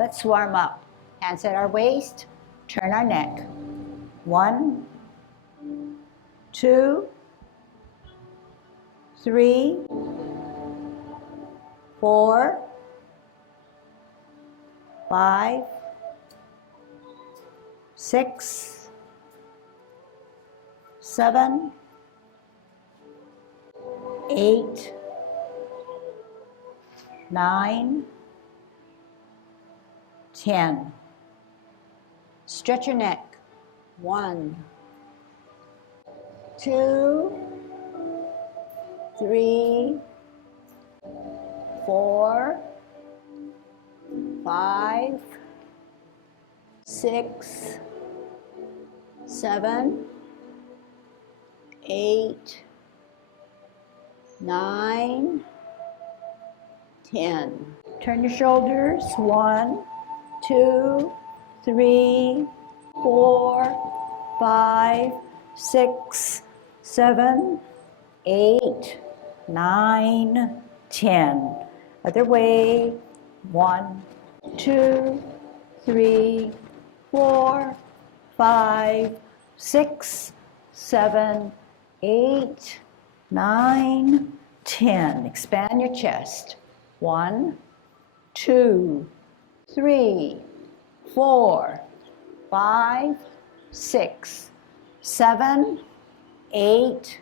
Let's warm up. Hands at our waist, turn our neck. 1, 2, 3, 4, 5, 6, 7, 8, 9, 10. Stretch your neck. 1, 2, 3, 4, 5, 6, 7, 8, 9, 10. Turn your shoulders. 1, 2, 3, 4, 5, 6, 7, 8, 9, 10. Other way. 1, 2, 3, 4, 5, 6, 7, 8, 9, 10. Expand your chest. 1, 2, 3, 4, 5, 6, 7, 8,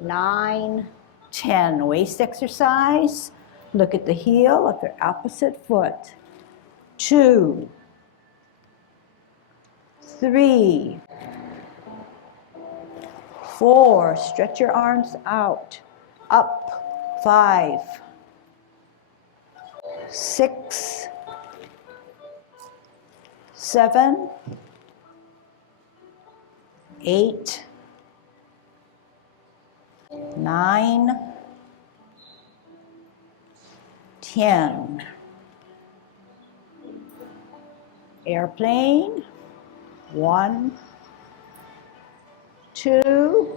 9, 10. Waist exercise. Look at the heel of your opposite foot. 2, 3, 4. Stretch your arms out. Up. 5, 6, 7, 8, 9, 10. Airplane. 1, 2,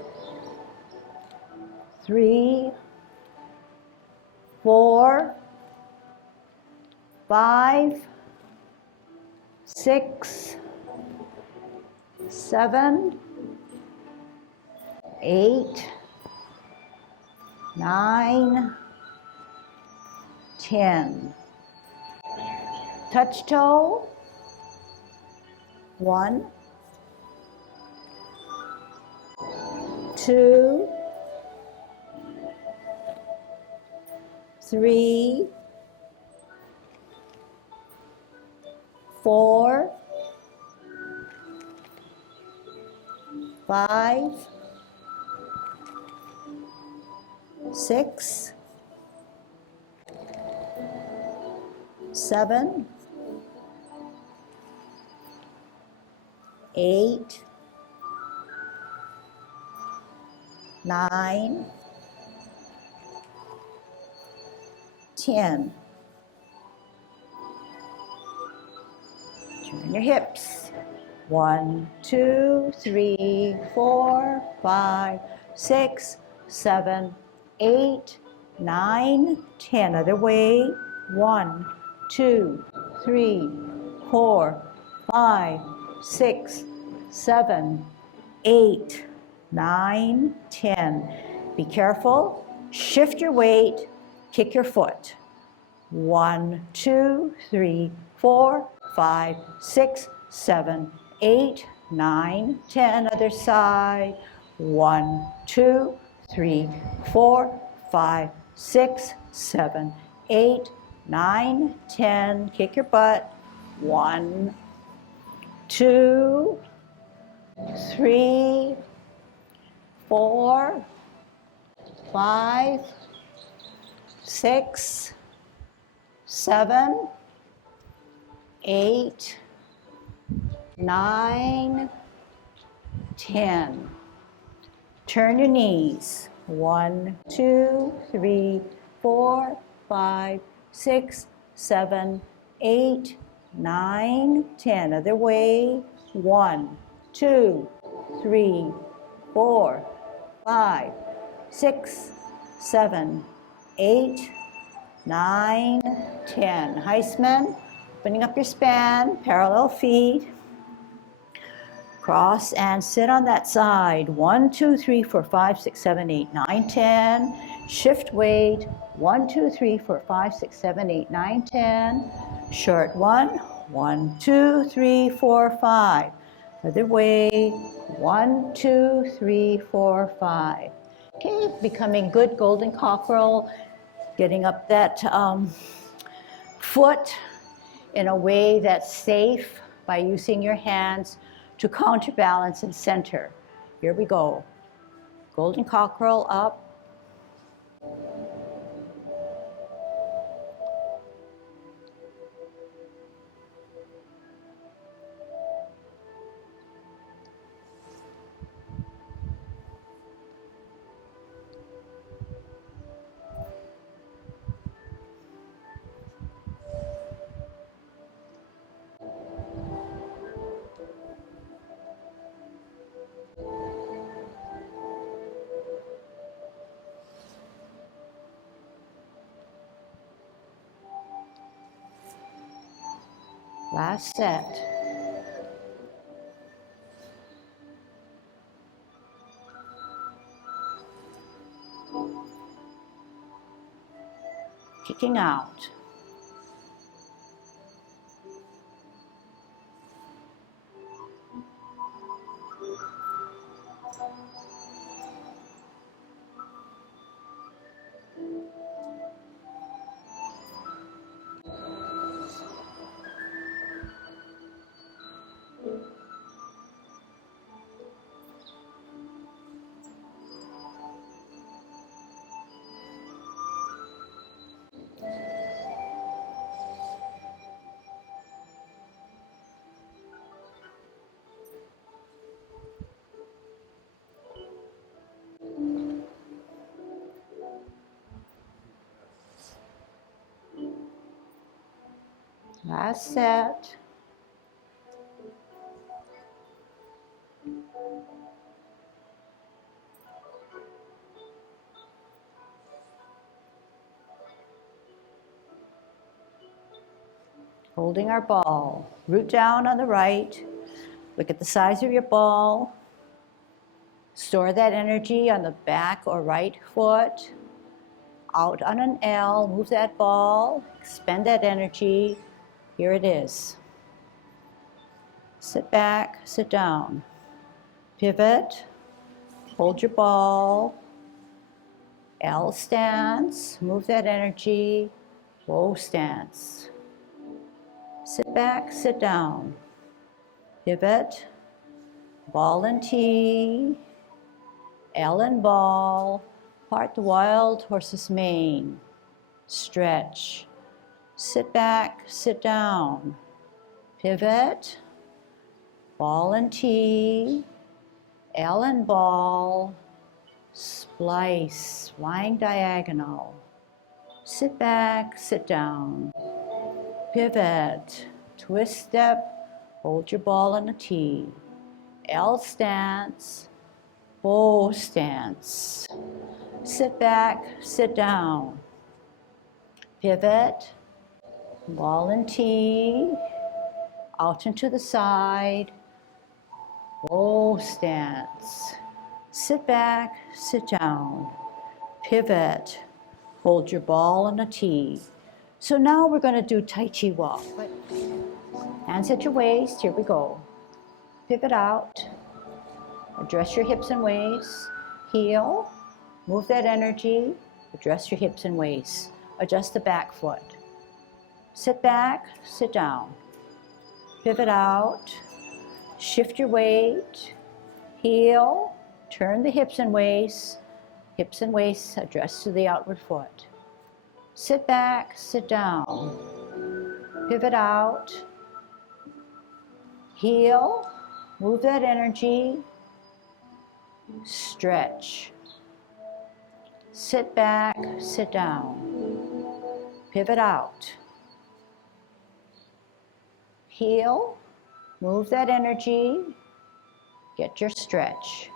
3, 4, 5, 6, 7, 8, 9, 10. Touch toe. 1, 2, 3, 4, 5, 6, 7, 8, 9, 10. Turn your hips. 1, 2, 3, 4, 5, 6, 7, 8, 9, 10. Other way. 1, 2, 3, 4, 5, 6, 7, 8, 9, 10. Be careful. Shift your weight. Kick your foot. 1, 2, 3, 4, 5, 6, 7, 8, 9, 10. Other side. 1, 2, 3, 4, 5, 6, 7, 8, 9, 10. Kick your butt. 1, 2, 3, 4, 5, 6, 7, 8, 9, 10. Turn your knees. 1, 2, 3, 4, 5, 6, 7, 8, 9, 10. Other way. 1, 2, 3, 4, 5, 6, 7, 8, 9, 10. Heisman. Opening up your span, parallel feet. Cross and sit on that side. 1, 2, 3, 4, 5, 6, 7, 8, 9, 10. Shift weight. 1, 2, 3, 4, 5, 6, 7, 8, 9, 10. Short one. 1, 2, 3, 4, 5. Other way. 1, 2, 3, 4, 5. Okay, becoming good golden cockerel. Getting up that foot in a way that's safe by using your hands to counterbalance and center. Here we go. Golden cockerel up. Last set. Kicking out. Last set. Holding our ball. Root down on the right. Look at the size of your ball. Store that energy on the back or right foot. Out on an L, move that ball, expend that energy. Here it is. Sit back, sit down. Pivot, hold your ball. L stance, move that energy. Bow stance. Sit back, sit down. Pivot, ball and T. L and ball. Part the wild horse's mane. Stretch. Sit back, sit down. Pivot. Ball and T. L and ball. Splice. Lying diagonal. Sit back, sit down. Pivot. Twist step. Hold your ball on a T. L stance. Bow stance. Sit back, sit down. Pivot, ball and T, out and to the side, bow stance. Sit back, sit down. Pivot, hold your ball on a T. So now we're going to do Tai Chi Walk. Hands at your waist, here we go. Pivot out, address your hips and waists, heel. Move that energy, address your hips and waists. Adjust the back foot. Sit back, sit down. Pivot out, shift your weight, heel, turn the hips and waists address to the outward foot. Sit back, sit down. Pivot out, heel, move that energy, stretch. Sit back, sit down. Pivot out. Heel, move that energy, get your stretch.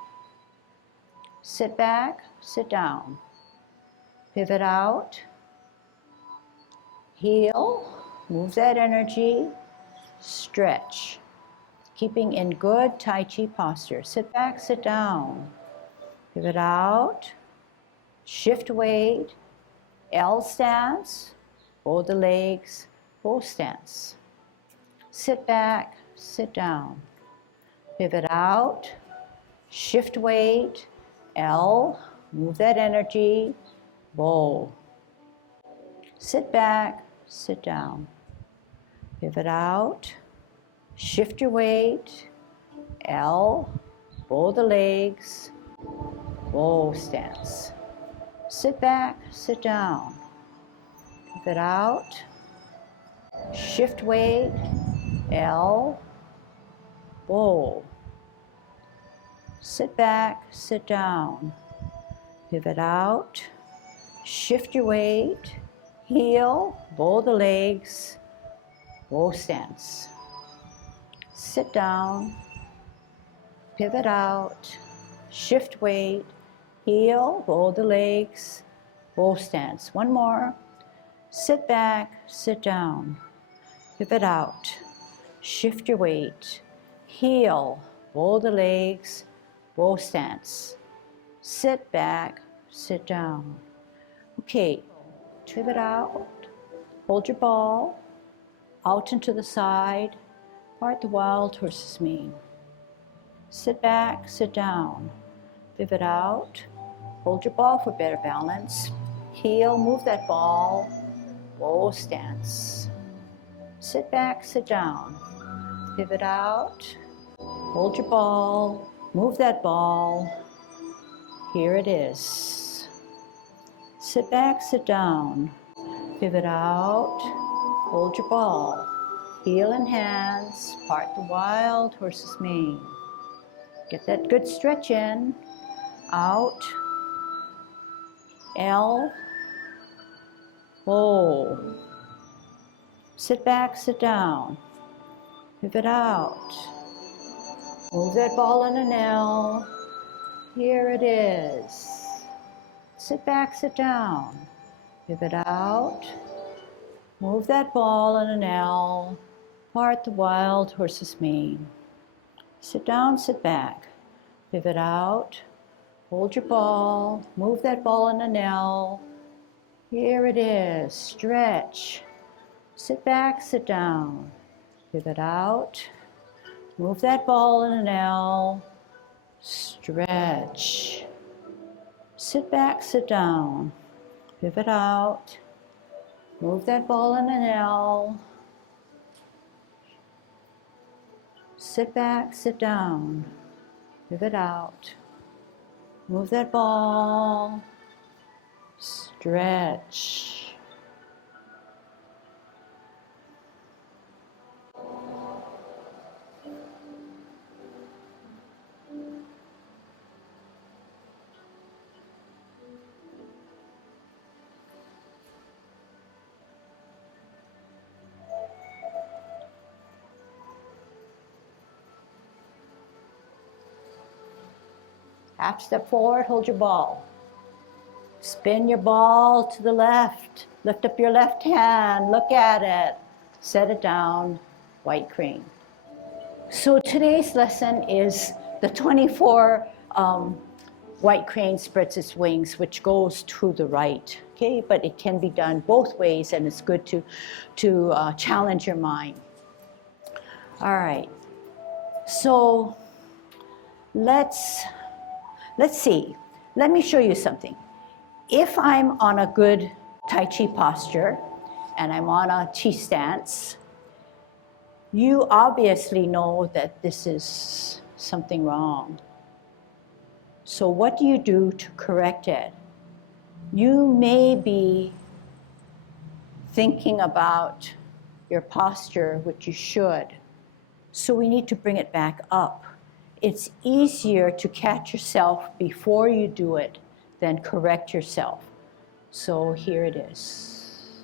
Sit back, sit down. Pivot out. Heel, Move that energy, stretch. Keeping in good Tai Chi posture. Sit back, sit down. Pivot out, shift weight, L stance, fold the legs, both stance. Sit back, sit down. Pivot out, shift weight, L, move that energy, bow. Sit back, sit down. Pivot out, shift your weight, L, bow the legs, bow stance. Sit back, sit down. Pivot out, shift weight, L, bow. Sit back, sit down. Pivot out, shift your weight, heel, bow the legs, bow stance. Sit down, pivot out, shift weight, heel, bow the legs, bow stance. One more. Sit back, sit down, pivot out, shift your weight, heel, bow the legs, bow stance. Sit back, sit down. Okay, pivot out, hold your ball, out and to the side, part the wild horse's mane. Sit back, sit down, pivot out, hold your ball for better balance, heel, move that ball, bow stance. Sit back, sit down, pivot out, hold your ball, move that ball. Here it is. Sit back, sit down, pivot out, hold your ball, heel and hands, part the wild horse's mane. Get that good stretch in, out, L, bow. Sit back, sit down, pivot out, move that ball in an L, here it is. Sit back, sit down, pivot out, move that ball in an L, part the wild horse's mane. Sit down, sit back, pivot out, hold your ball, move that ball in an L, here it is, stretch. Sit back, sit down, pivot out, move that ball in an L, stretch. Sit back, sit down, pivot out, move that ball in an L, sit back, sit down, pivot out, move that ball, stretch. Half step forward, hold your ball. Spin your ball to the left. Lift up your left hand, look at it. Set it down, white crane. So today's lesson is the 24 white crane spreads its wings, which goes to the right. Okay, but it can be done both ways, and it's good to challenge your mind. All right, so let's see. Let me show you something. If I'm on a good Tai Chi posture and I'm on a Chi stance, you obviously know that this is something wrong. So what do you do to correct it? You may be thinking about your posture, which you should. So we need to bring it back up. It's easier to catch yourself before you do it than correct yourself. So here it is.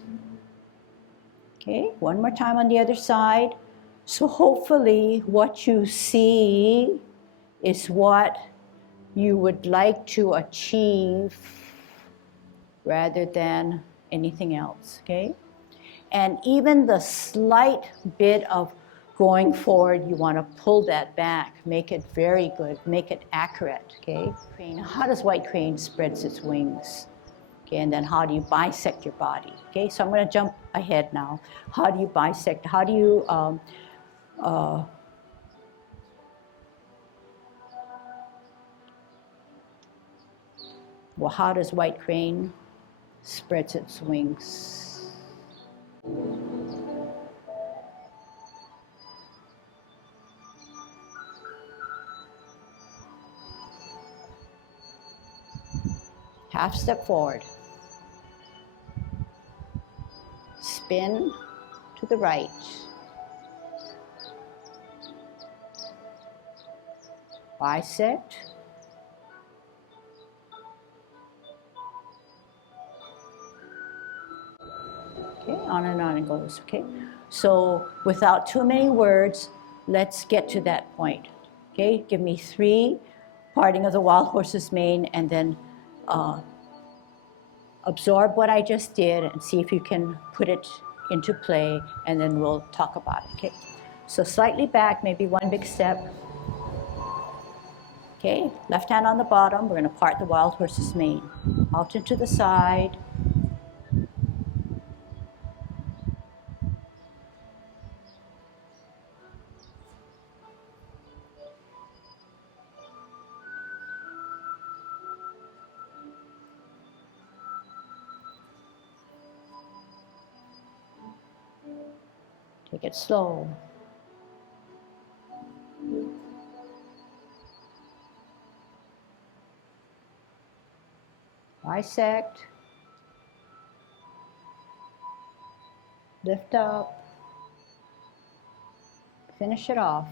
Okay, one more time on the other side. So hopefully what you see is what you would like to achieve rather than anything else, okay? And even the slight bit of going forward, you want to pull that back, make it very good, make it accurate, okay? How does white crane spreads its wings? Okay, and then how do you bisect your body? Okay, so I'm going to jump ahead now. How do you bisect? How do you, well, how does white crane spreads its wings? Half step forward. Spin to the right. Bisect. Okay, on and on it goes, okay? So without too many words, let's get to that point, okay? Give me 3 parting of the wild horse's mane, and then absorb what I just did and see if you can put it into play, and then we'll talk about it, okay? So slightly back, maybe 1 big step. Okay, left hand on the bottom, we're gonna part the wild horse's mane. Out and to the side. Take it slow. Bisect. Lift up. Finish it off.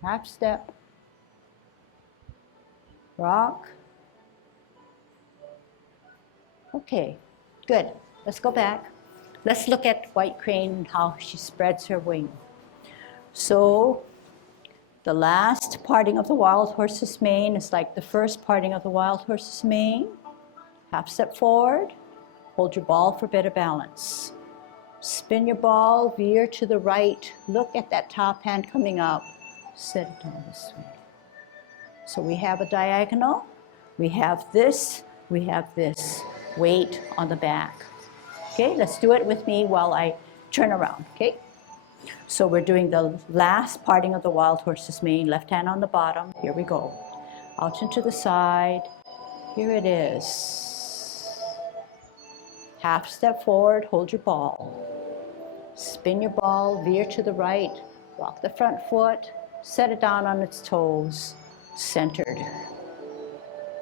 Half step. Rock. Okay, good. Let's go back. Let's look at white crane and how she spreads her wing. So the last parting of the wild horse's mane is like the first parting of the wild horse's mane. Half step forward. Hold your ball for better balance. Spin your ball, veer to the right. Look at that top hand coming up. Set it down this way. So we have a diagonal. We have this. We have this. Weight on the back. Okay, let's do it with me while I turn around, okay? So we're doing the last parting of the wild horse's mane. Left hand on the bottom. Here we go. Out and to the side. Here it is. Half step forward, hold your ball. Spin your ball, veer to the right, walk the front foot, set it down on its toes, centered.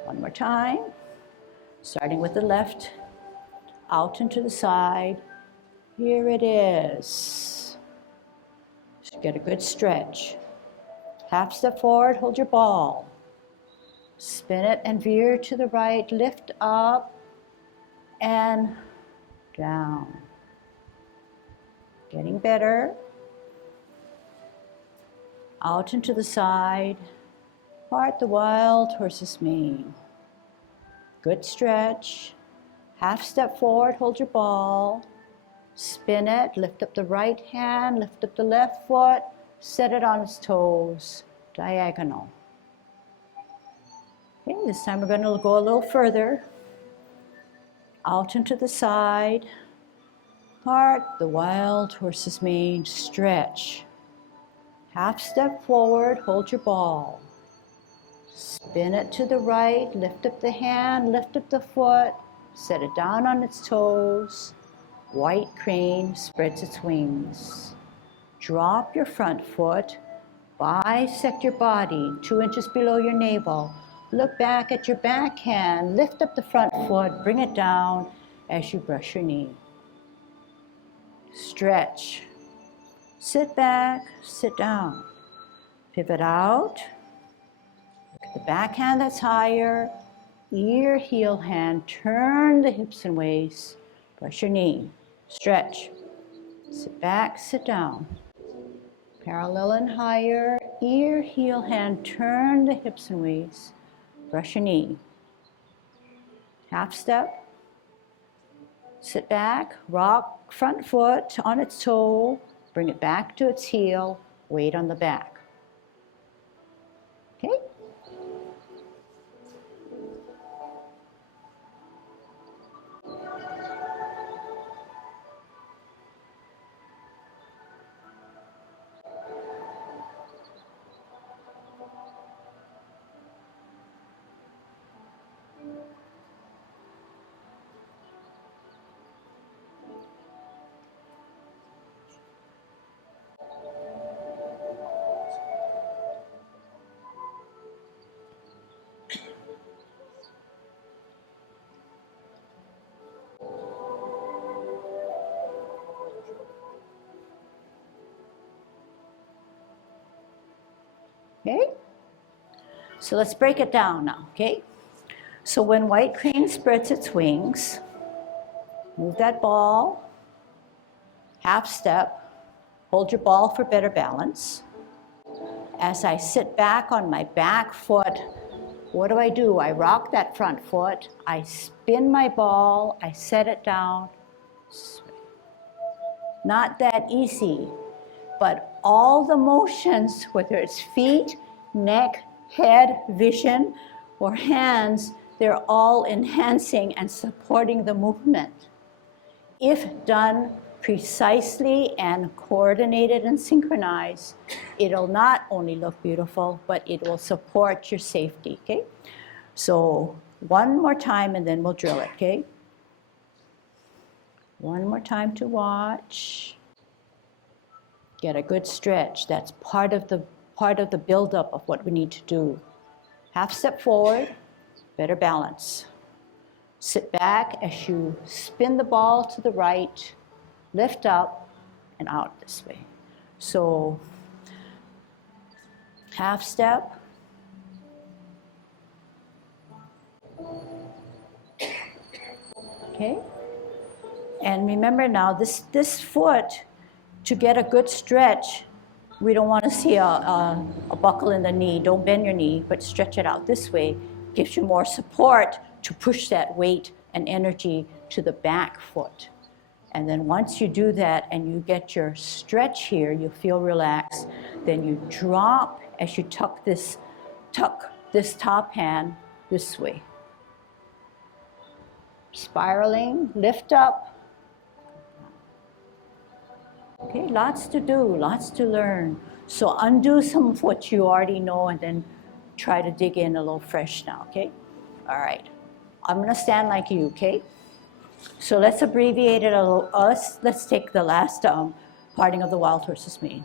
One more time, starting with the left, out and to the side. Here it is. Just get a good stretch. Half step forward, hold your ball. Spin it and veer to the right, lift up and down. Getting better. Out and to the side. Part the wild horse's mane. Good stretch. Half step forward, hold your ball. Spin it, lift up the right hand, lift up the left foot, set it on its toes, diagonal. Okay, this time we're going to go a little further. Out and to the side. Part the wild horse's mane, stretch. Half step forward, hold your ball. Spin it to the right, lift up the hand, lift up the foot, set it down on its toes. White crane spreads its wings. Drop your front foot, bisect your body 2 inches below your navel. Look back at your back hand, lift up the front foot, bring it down as you brush your knee. Stretch. Sit back, sit down. Pivot out. Look at the back hand that's higher. Ear, heel, hand. Turn the hips and waist. Brush your knee, stretch. Sit back, sit down. Parallel and higher, ear, heel, hand, turn the hips and waist. Brush your knee. Half step. Sit back, rock front foot on its toe, bring it back to its heel, weight on the back. Okay? Okay? So let's break it down now, okay? So when white crane spreads its wings, move that ball, half step, hold your ball for better balance. As I sit back on my back foot, what do? I rock that front foot, I spin my ball, I set it down. Not that easy, but all the motions, whether it's feet, neck, head, vision, or hands, they're all enhancing and supporting the movement. If done precisely and coordinated and synchronized, it'll not only look beautiful, but it will support your safety, okay? So one more time and then we'll drill it, okay? One more time to watch. Get a good stretch. That's part of the buildup of what we need to do. Half step forward, better balance. Sit back as you spin the ball to the right, lift up and out this way. So half step. Okay? And remember now, this foot, to get a good stretch, we don't want to see a buckle in the knee. Don't bend your knee, but stretch it out this way. Gives you more support to push that weight and energy to the back foot. And then once you do that and you get your stretch here, you feel relaxed, then you drop as you tuck this top hand this way. Spiraling, lift up. Okay, lots to do, lots to learn. So undo some of what you already know and then try to dig in a little fresh now, okay? All right, I'm gonna stand like you, okay? So let's abbreviate it a little. Let's take the last parting of the wild horse's mane.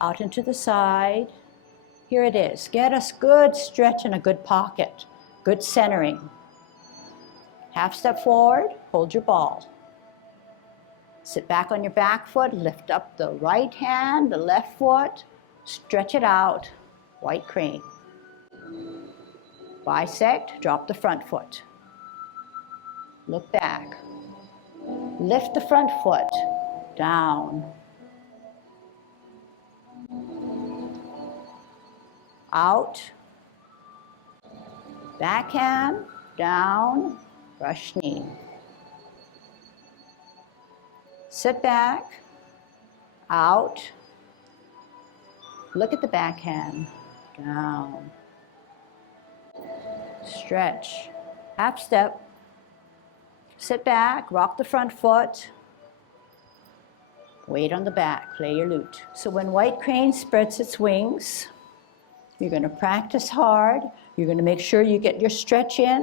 Out into the side. Here it is. Get a good stretch and a good pocket. Good centering. Half step forward, hold your ball. Sit back on your back foot, lift up the right hand, the left foot, stretch it out, white crane. Bisect, drop the front foot. Look back. Lift the front foot, down. Out. Backhand, down, brush knee. Sit back, out. Look at the backhand, down. Stretch, half step. Sit back, rock the front foot. Weight on the back, play your lute. So when white crane spreads its wings, you're gonna practice hard. You're gonna make sure you get your stretch in.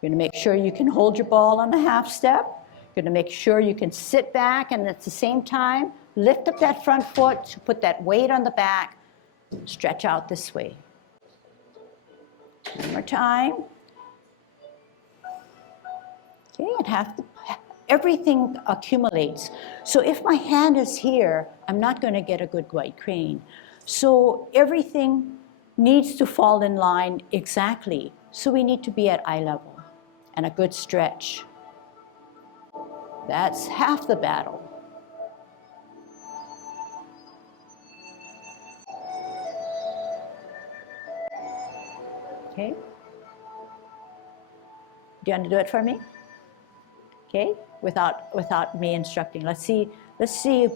You're gonna make sure you can hold your ball on a half step. You're gonna make sure you can sit back and at the same time, lift up that front foot to put that weight on the back. Stretch out this way. One more time. Okay, and everything accumulates. So if my hand is here, I'm not gonna get a good white crane. So everything needs to fall in line exactly. So we need to be at eye level and a good stretch. That's half the battle. Okay? Do you want to do it for me? Okay? Without me instructing. Let's see if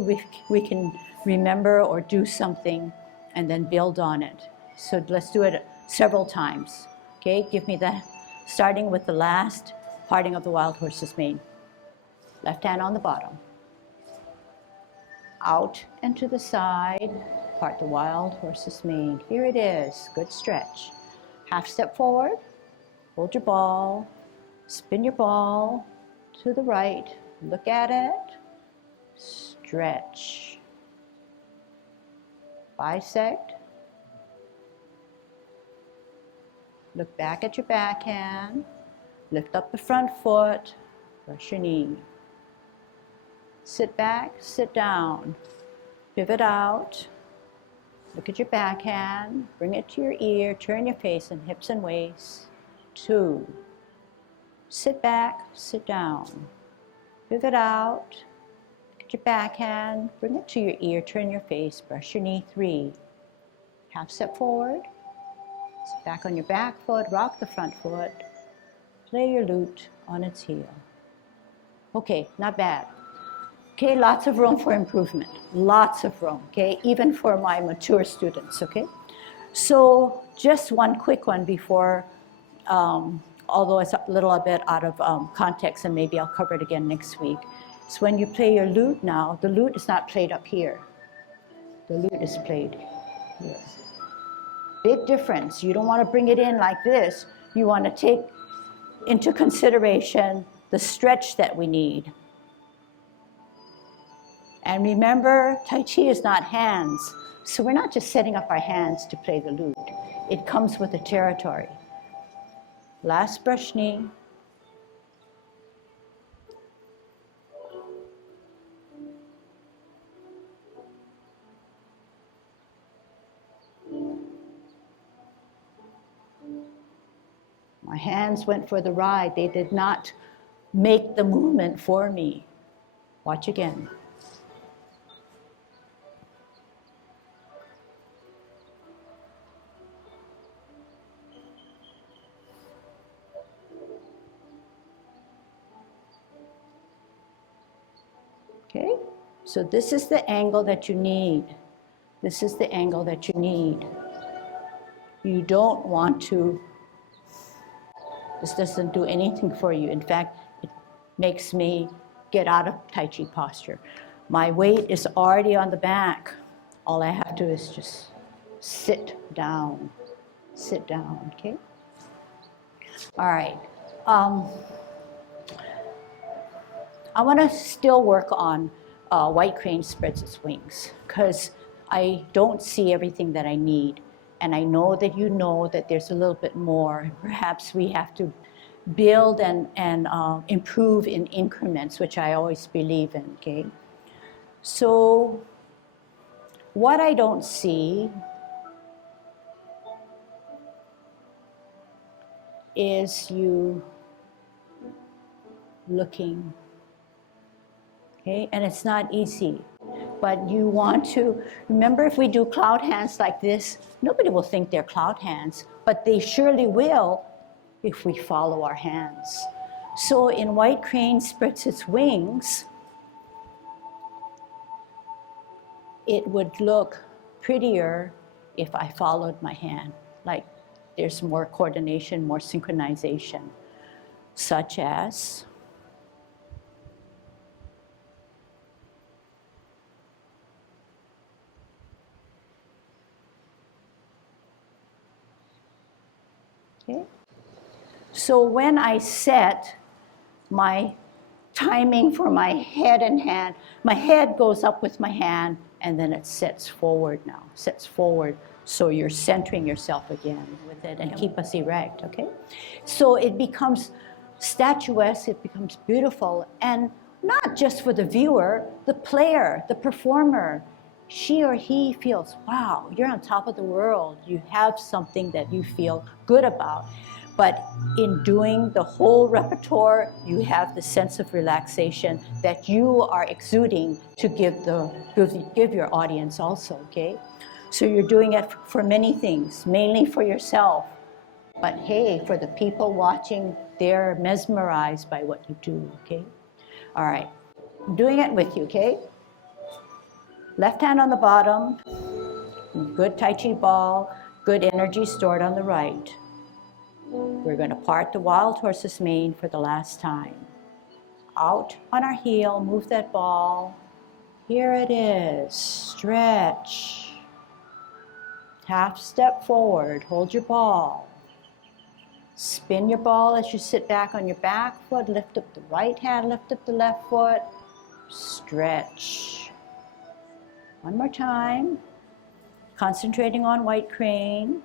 we can remember or do something and then build on it. So let's do it several times. Okay? Give me starting with the last parting of the wild horse's mane. Left hand on the bottom. Out and to the side, part the wild horse's mane. Here it is, good stretch. Half step forward, hold your ball, spin your ball to the right, look at it, stretch. Bisect. Look back at your backhand, lift up the front foot, brush your knee. Sit back, sit down, pivot out, look at your backhand, bring it to your ear, turn your face and hips and waist. 2. Sit back, sit down, pivot out, look at your backhand, bring it to your ear, turn your face, brush your knee. 3. Half step forward, sit back on your back foot, rock the front foot, play your lute on its heel. Okay, not bad. Okay, lots of room for improvement, lots of room, okay, even for my mature students, okay? So just one quick one before, although it's a little bit out of context and maybe I'll cover it again next week. So when you play your lute now, the lute is not played up here. The lute is played here. Big difference. You don't want to bring it in like this. You want to take into consideration the stretch that we need. And remember, Tai Chi is not hands. So we're not just setting up our hands to play the lute. It comes with the territory. Last brush knee. My hands went for the ride. They did not make the movement for me. Watch again. Okay, so this is the angle that you need. This is the angle that you need. You don't want to, this doesn't do anything for you. In fact, it makes me get out of Tai Chi posture. My weight is already on the back. All I have to do is just sit down, okay? All right. I want to still work on white crane spreads its wings because I don't see everything that I need. And I know that you know that there's a little bit more. Perhaps we have to build and improve in increments, which I always believe in, okay? So what I don't see is you looking. Okay, and it's not easy, but you want to, remember if we do cloud hands like this, nobody will think they're cloud hands, but they surely will if we follow our hands. So in white crane spreads its wings, it would look prettier if I followed my hand, like there's more coordination, more synchronization, such as, okay. So when I set my timing for my head and hand, my head goes up with my hand and then it sets forward now, sets forward. So you're centering yourself again with it and keep us erect, okay? So it becomes statuesque, it becomes beautiful, and not just for the viewer, the player, the performer, she or he feels, wow, you're on top of the world. You have something that you feel good about. But in doing the whole repertoire, you have the sense of relaxation that you are exuding to give your audience also, okay? So you're doing it for many things, mainly for yourself. But hey, for the people watching, they're mesmerized by what you do, okay? All right, I'm doing it with you, okay? Left hand on the bottom, good Tai Chi ball, good energy stored on the right. We're going to part the wild horse's mane for the last time. Out on our heel, move that ball. Here it is, stretch. Half step forward, hold your ball. Spin your ball as you sit back on your back foot, lift up the right hand, lift up the left foot, stretch. One more time, concentrating on white crane.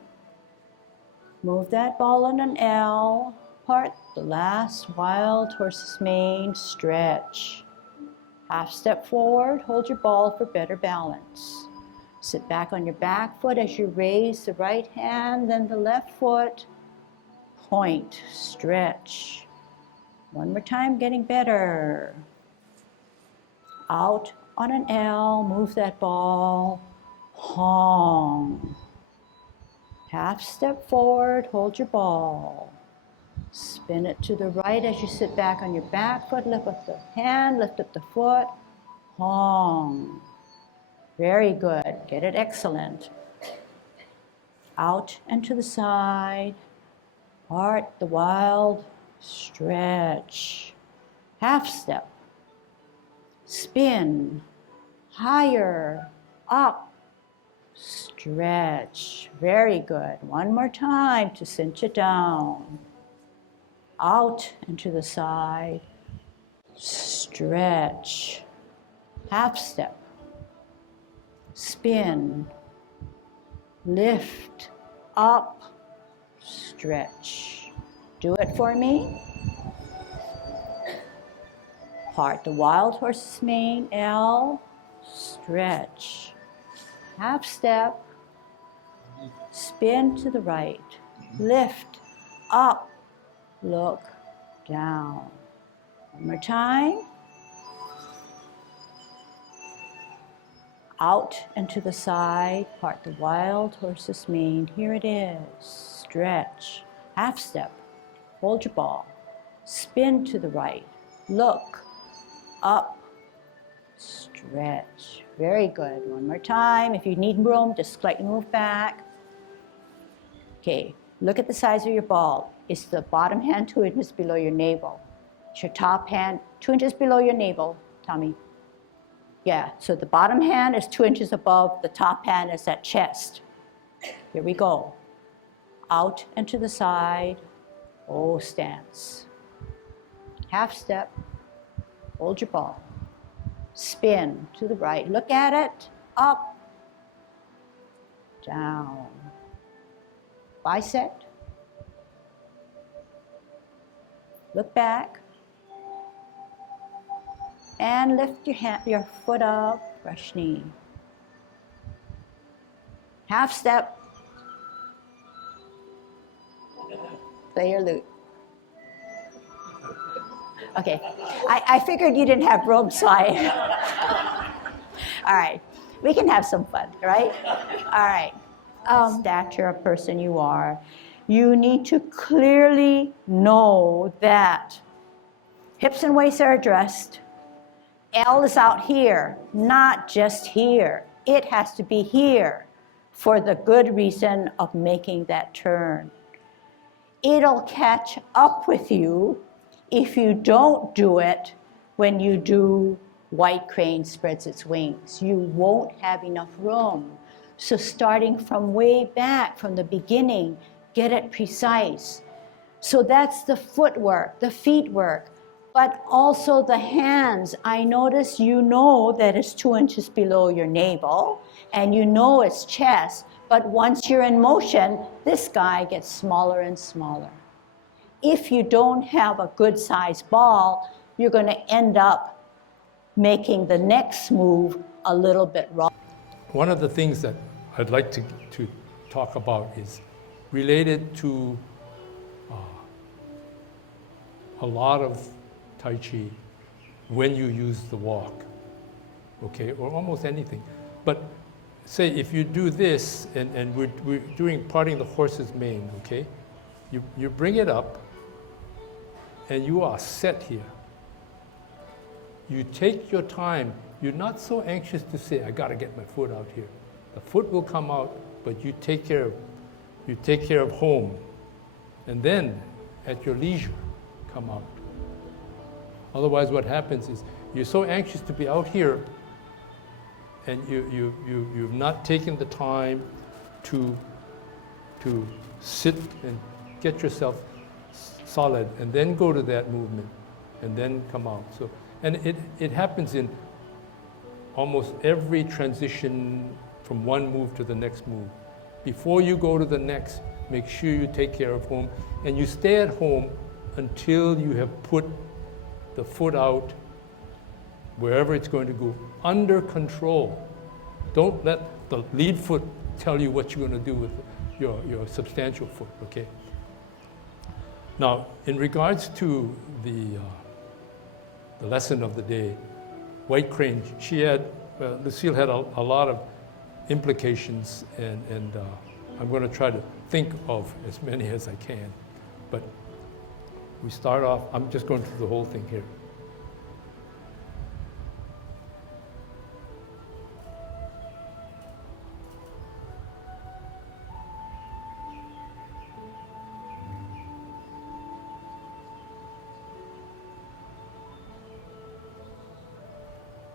Move that ball on an L, part the last wild horse's mane, stretch. Half step forward, hold your ball for better balance. Sit back on your back foot as you raise the right hand, then the left foot. Point, stretch. One more time, getting better. Out on an L, move that ball, Hong. Half step forward, hold your ball. Spin it to the right as you sit back on your back foot, lift up the hand, lift up the foot, Hong. Very good, get it excellent. Out and to the side, part the wild, stretch. Half step, spin, higher, up, stretch. Very good. One more time to cinch it down. Out and to the side, stretch. Half step, spin, lift, up, stretch. Do it for me. Part the wild horse's mane, L, stretch. Half step, spin to the right, lift, up, look, down. One more time. Out and to the side, part the wild horse's mane. Here it is, stretch. Half step, hold your ball, spin to the right, look, up, stretch. Very good. One more time. If you need room, just slightly move back. Okay, look at the size of your ball. Is the bottom hand 2 inches below your navel? Is your top hand 2 inches below your navel, Tommy? Yeah, so the bottom hand is 2 inches above, the top hand is at chest. Here we go. Out and to the side, O stance. Half step, hold your ball. Spin to the right, look at it, up, down. Bicep. Look back. And lift your foot up, brush knee. Half step. Play your lute. Okay, I figured you didn't have room, so I... All right, we can have some fun, right? All right, stature of person you are, you need to clearly know that hips and waists are addressed. L is out here, not just here. It has to be here for the good reason of making that turn. It'll catch up with you if you don't do it when you do white crane spreads its wings. You won't have enough room. So starting from way back, from the beginning, get it precise. So that's the footwork, the feet work, but also the hands. I notice you know that it's 2 inches below your navel, and you know it's chest, but once you're in motion, this guy gets smaller and smaller. If you don't have a good sized ball, you're going to end up making the next move a little bit wrong. One of the things that I'd like to talk about is related to a lot of Tai Chi when you use the walk, okay, or almost anything. But say if you do this, and we're doing parting the horse's mane, okay? You bring it up, and you are set here. You take your time. You're not so anxious to say, I gotta get my foot out here. The foot will come out, but you take care of home. And then, at your leisure, come out. Otherwise what happens is, you're so anxious to be out here, and you've not taken the time to sit and get yourself solid, and then go to that movement, and then come out. So, and it happens in almost every transition from one move to the next move. Before you go to the next, make sure you take care of home, and you stay at home until you have put the foot out wherever it's going to go, under control. Don't let the lead foot tell you what you're going to do with your substantial foot, okay? Now, in regards to the lesson of the day, White Crane, Lucille had a lot of implications, and I'm going to try to think of as many as I can. But we start off, I'm just going through the whole thing here.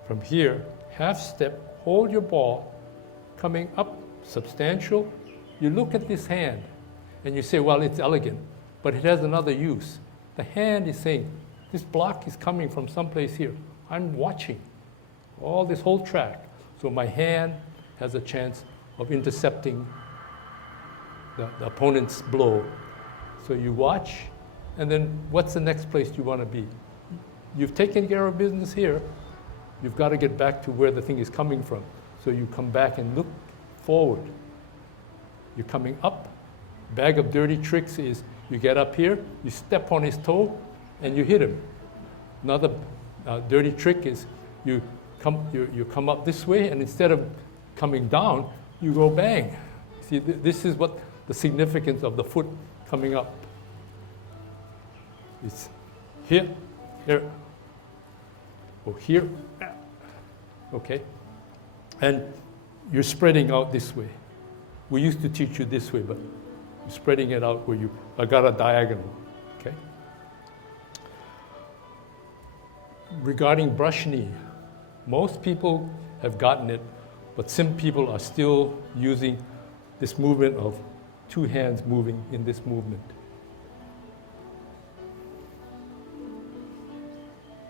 From here, half step, hold your ball, coming up, substantial. You look at this hand, and you say, well, it's elegant, but it has another use. The hand is saying, this block is coming from someplace here. I'm watching all this whole track. So my hand has a chance of intercepting the opponent's blow. So you watch, and then what's the next place you want to be? You've taken care of business here. You've got to get back to where the thing is coming from. So you come back and look forward. You're coming up. Bag of dirty tricks is you get up here, you step on his toe, and you hit him. Another dirty trick is you come up this way, and instead of coming down, you go bang. See, this is what the significance of the foot coming up. It's here, or here, okay? And you're spreading out this way. We used to teach you this way, but you're spreading it out where you got a diagonal, okay? Regarding brush knee, most people have gotten it, but some people are still using this movement of two hands moving in this movement.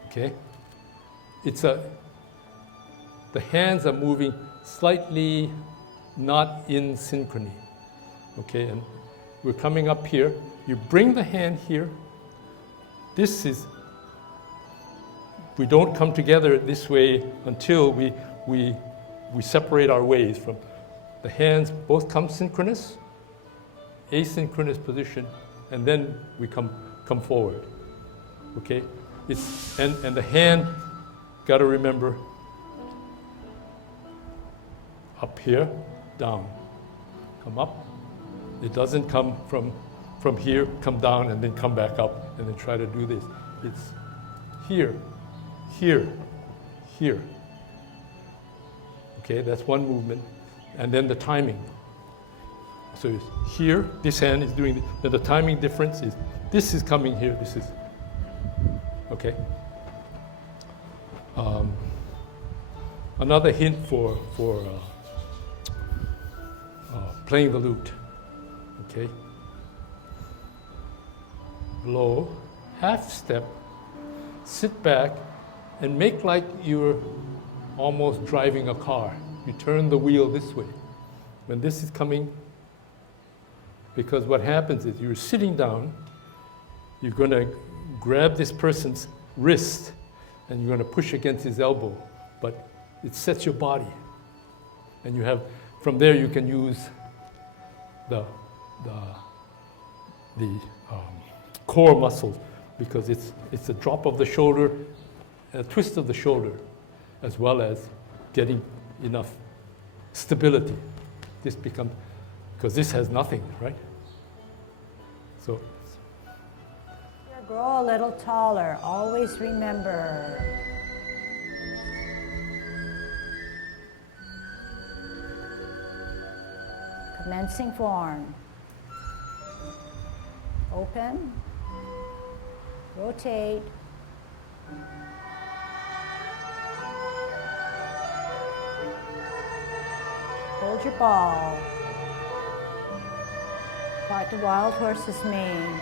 Okay? The hands are moving slightly not in synchrony. Okay, and we're coming up here. You bring the hand here. We don't come together this way until we separate our ways from the hands both come synchronous, asynchronous position, and then we come forward. Okay? And the hand, got to remember, up here, down. Come up. It doesn't come from here, come down, and then come back up, and then try to do this. It's here, here, here. Okay, that's one movement. And then the timing. So it's here, this hand is doing this. Then the timing difference is, this is coming here, this is, okay? Another hint for playing the lute, okay? Blow, half step, sit back, and make like you're almost driving a car. You turn the wheel this way. When this is coming, because what happens is you're sitting down, you're going to grab this person's wrist, and you're going to push against his elbow, but it sets your body. And you have, from there you can use the core muscles because it's a drop of the shoulder, a twist of the shoulder, as well as getting enough stability. This becomes, because this has nothing, right? So. Grow a little taller, always remember. Commencing form. Open, rotate, hold your ball, part the wild horse's mane.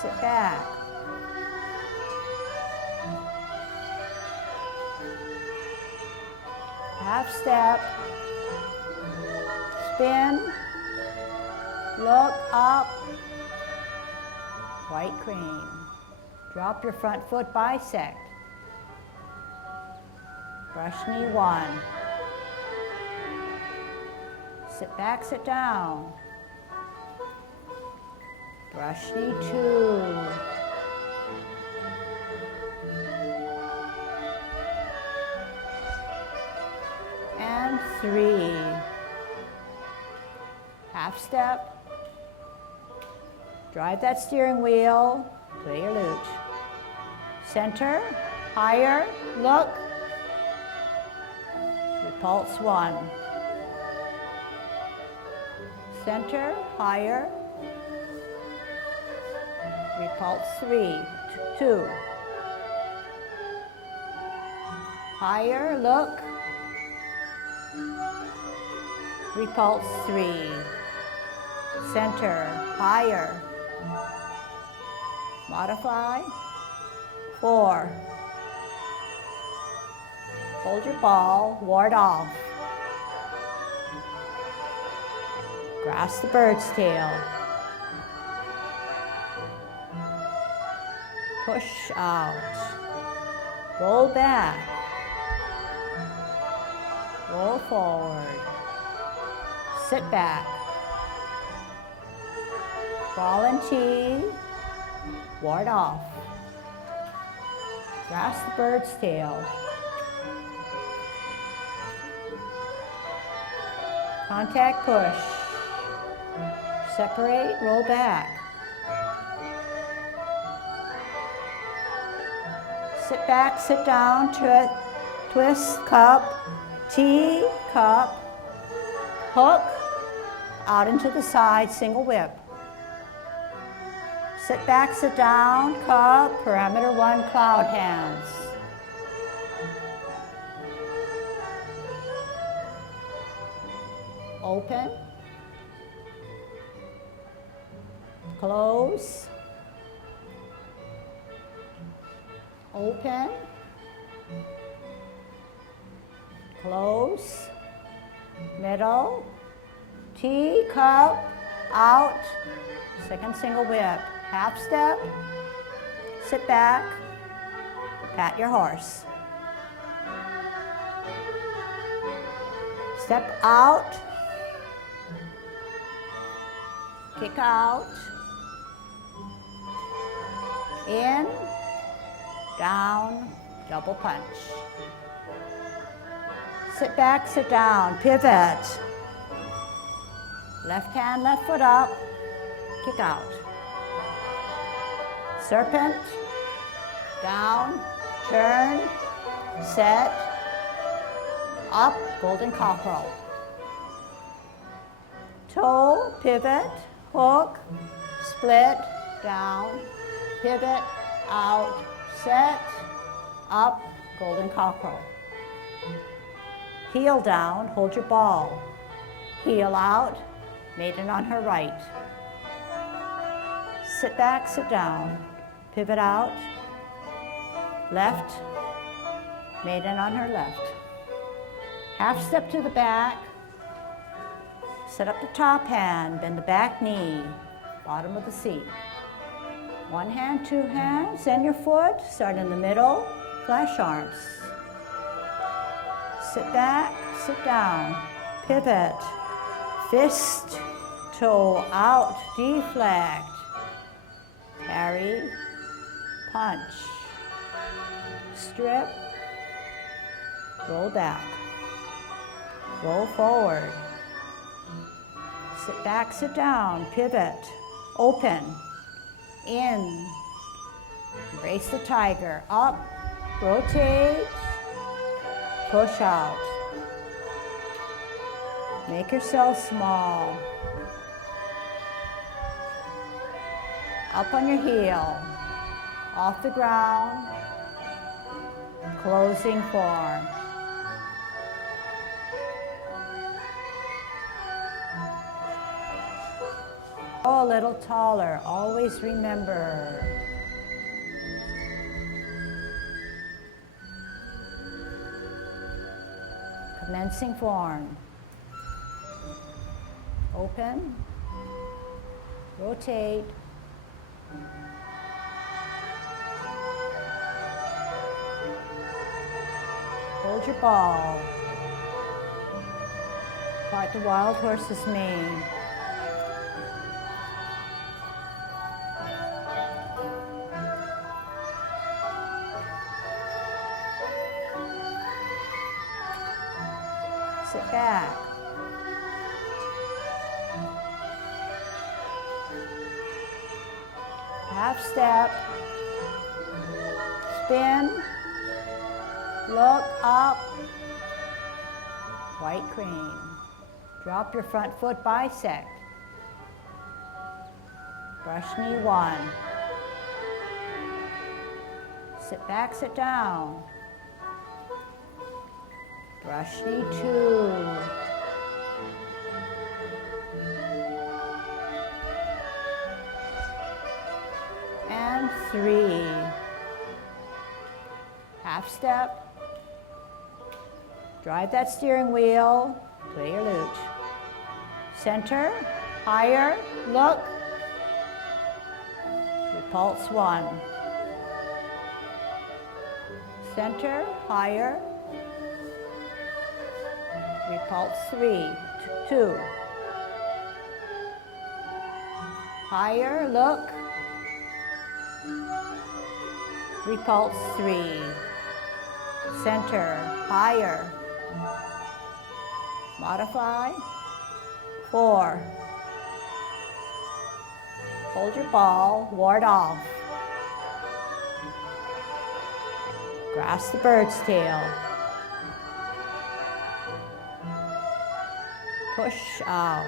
Sit back. Half step. Spin. Look up. White crane. Drop your front foot, bisect. Brush knee 1. Sit back, sit down. Brush knee 2. And 3. Half step. Drive that steering wheel. Play your lute. Center, higher, look. Repulse 1. Center, higher. Repulse 3, 2. Higher, look. Repulse 3. Center, higher. Modify. 4. Hold your ball, ward off. Grasp the bird's tail. Push out. Roll back. Roll forward. Sit back. Ball and tee. Ward off. Grasp the bird's tail. Contact push. Separate, roll back. Sit back, sit down, twist, cup, tee, cup, hook, out into the side, single whip. Sit back, sit down, cup, parameter 1, cloud hands. Open, close, open, close, middle, tee, cup, out, second single whip, half step, sit back, pat your horse. Step out, kick out, in, down, double punch. Sit back, sit down, pivot. Left hand, left foot up, kick out. Serpent, down, turn, set, up, golden cockerel. Toe, pivot, hook, split, down, pivot, out, set, up, golden cockerel. Heel down, hold your ball. Heel out, maiden on her right. Sit back, sit down, pivot out, left, maiden on her left. Half step to the back, set up the top hand, bend the back knee, bottom of the seat. One hand, two hands, and your foot, start in the middle, flash arms. Sit back, sit down, pivot, fist, toe out, deflect, parry, punch, strip, roll back, roll forward, sit back, sit down, pivot, open, in, embrace the tiger, up, rotate, push out. Make yourself small. Up on your heel, off the ground, closing form. Go a little taller, always remember. Commencing form. Open, rotate, hold your ball, part the wild horse's mane. Sit back. Half step, spin, look up, white crane. Drop your front foot, bisect. Brush knee one. Sit back, sit down. Brush knee two. And three. Half step. Drive that steering wheel. Play your lute. Center, higher, look. Repulse one. Center, higher. Repulse three, two. Higher, look. Repulse three. Center, higher. Modify. Four. Hold your ball, ward off. Grasp the bird's tail. Push out.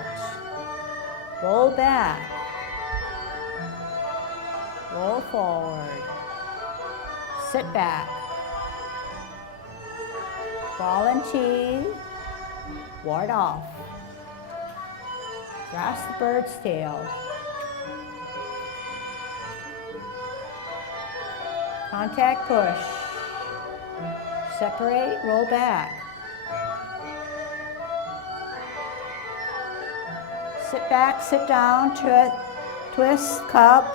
Roll back. Roll forward. Sit back. Ball and tee. Ward off. Grasp the bird's tail. Contact push. Separate, roll back. Sit back, sit down, twist, cup,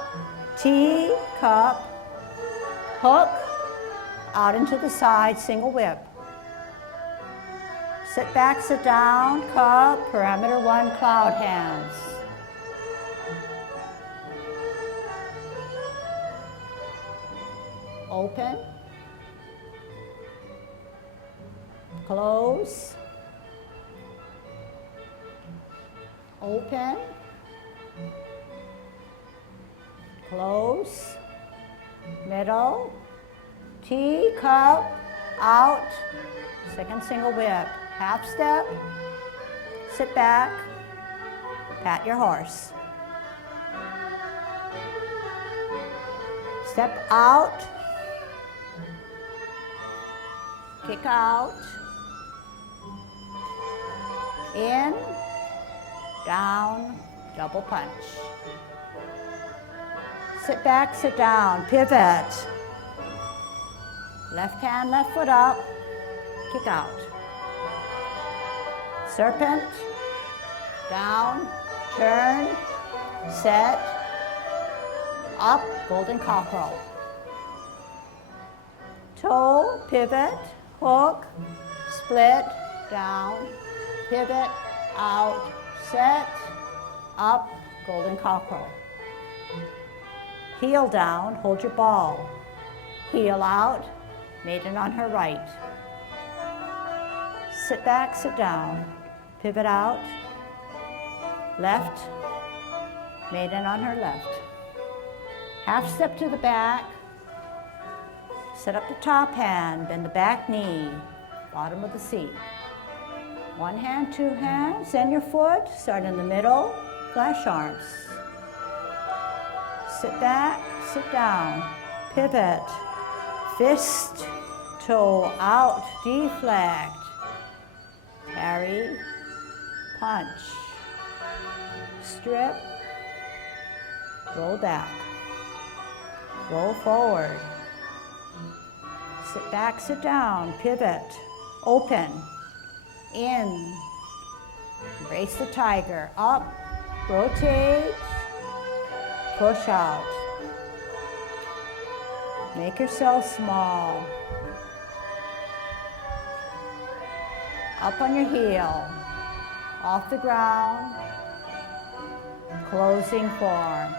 tee, cup, hook, out into the side, single whip. Sit back, sit down, cup, parameter one, cloud hands. Open, close, open, close, middle, tee, cup, out, second single whip, half step, sit back, pat your horse. Step out, kick out, in, down, double punch. Sit back, sit down, pivot. Left hand, left foot up, kick out. Serpent, down, turn, set, up, golden cockerel. Toe, pivot, hook, split, down, pivot, out, set, up, golden cockerel. Heel down, hold your ball. Heel out, maiden on her right. Sit back, sit down, pivot out, left, maiden on her left. Half step to the back, set up the top hand, bend the back knee, bottom of the seat. One hand, two hands, and your foot, start in the middle, flash arms. Sit back, sit down, pivot, fist, toe out, deflect, parry, punch, strip, roll back, roll forward, sit back, sit down, pivot, open, in, embrace the tiger, up, rotate, push out. Make yourself small. Up on your heel, off the ground, closing form.